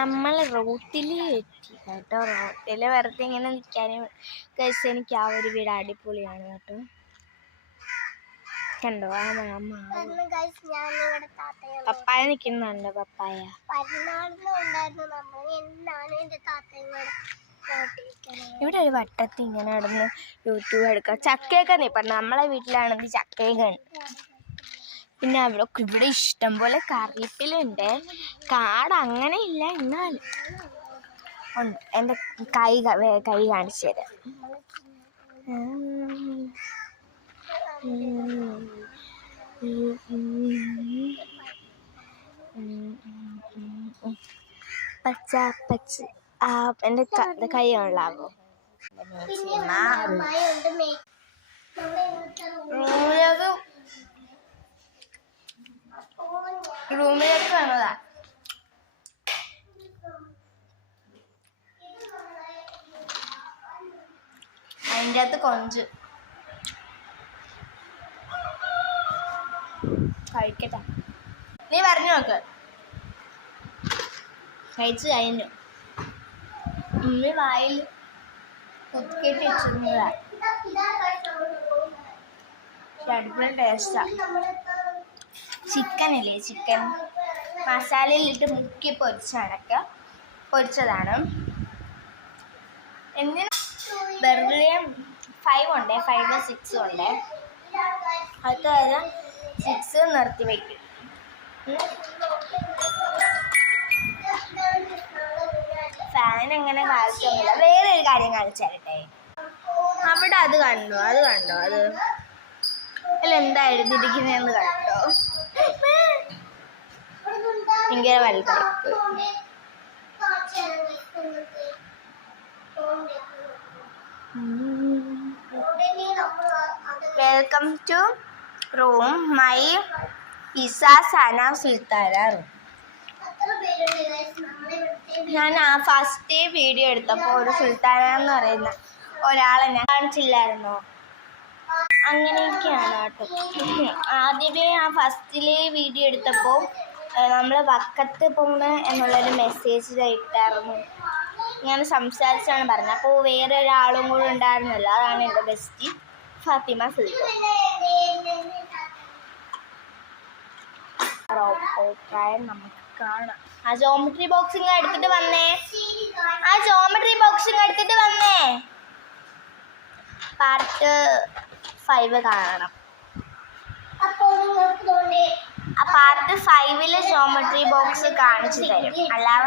നമ്മൾ റോട്ടിൽ എത്തി കേട്ടോ. റോട്ടിൽ വെറുതെ ഇങ്ങനെ നിൽക്കാനും കഴിച്ച് എനിക്ക് ആ ഒരു വീട് അടിപൊളിയാണ് കേട്ടോ. കണ്ടോ പപ്പായ നിൽക്കുന്നുണ്ടോ? പപ്പായ ഇവിടെ ഒരു വട്ടത്തിൽ ഇങ്ങനെ നടന്ന് യൂട്യൂബ് എടുക്കാം. ചക്കയൊക്കെ നിൽപ്പം നമ്മളെ വീട്ടിലാണെങ്കിൽ ചക്കയൊക്കെ ഉണ്ട്. പിന്നെ ഇവിടെ ഇഷ്ടം പോലെ കറിവേപ്പിലുണ്ട്. കാട് അങ്ങനെ ഇല്ല, എന്നാലും ഉണ്ട്. എൻ്റെ കൈ കാണിച്ചു തരാം. പച്ച പച്ച എൻ്റെ കൈ കൊള്ളാമോ? റൂമിലേക്ക് വന്നതാ. അതിൻ്റെ അകത്ത് കൊഞ്ച് കഴിക്കട്ടെ. നീ പറഞ്ഞു നോക്ക്. കഴിച്ച് കഴിഞ്ഞു. ഉമ്മി വായിൽ കുത്തിയിട്ട് വെച്ചിരുന്നതാ. അടിപൊളി ടേസ്റ്റാ. ചിക്കൻ ഇല്ലേ, ചിക്കൻ മസാലയിലിട്ട് മുക്കി പൊരിച്ചതാണ്. എന്തിനാ ബർഗറിയ 5 ഉണ്ട്, 5 6 ഉണ്ട്. അടുത്തത് 6 നിർത്തി വയ്ക്കും. ഫാൻ എങ്ങനെ കാണിച്ചൊന്നുമില്ല. വേറെ ഒരു കാര്യം കാണിച്ചു തരട്ടെ. അവിടെ അത് കണ്ടോ അത് അല്ല എന്താ എഴുതിയിരിക്കുന്നതെന്ന് കണ്ടോ? ഭയങ്കര വലുതായിട്ട്. Welcome to room my Isa Sana Sultana room. ഞാൻ ആ ഫസ്റ്റ് വീഡിയോ എടുത്തപ്പോൾ ഒരു സുൽത്താന എന്ന് പറയുന്ന ഒരാളെ ഞാൻ കാണിച്ചില്ലായിരുന്നോ? അങ്ങനെയൊക്കെയാണ് കേട്ടോ. ആദ്യമേ ആ ഫസ്റ്റിലെ വീഡിയോ എടുത്തപ്പോൾ നമ്മൾ വക്കത്ത് പൊമ്മ എന്നുള്ളൊരു മെസ്സേജ് ഇട്ടായിരുന്നു. ഞാൻ സംസാരിച്ചാണ് പറഞ്ഞത്. അപ്പോൾ വേറെ ഒരാളും കൂടെ ഉണ്ടായിരുന്നല്ലോ, അതാണ് എൻ്റെ ബെസ്റ്റ് ഫാത്തിമ സുൽത്താൻ. നമുക്ക് കാണാം. ആ ജോമെട്രി ബോക്സിങ് എടുത്തിട്ട് വന്നേ. പാർട്ട് 5 കാണണം. ആ പാർട്ട് 5 ജോമെട്രി ബോക്സ് കാണിച്ചു തരും. അല്ലാതെ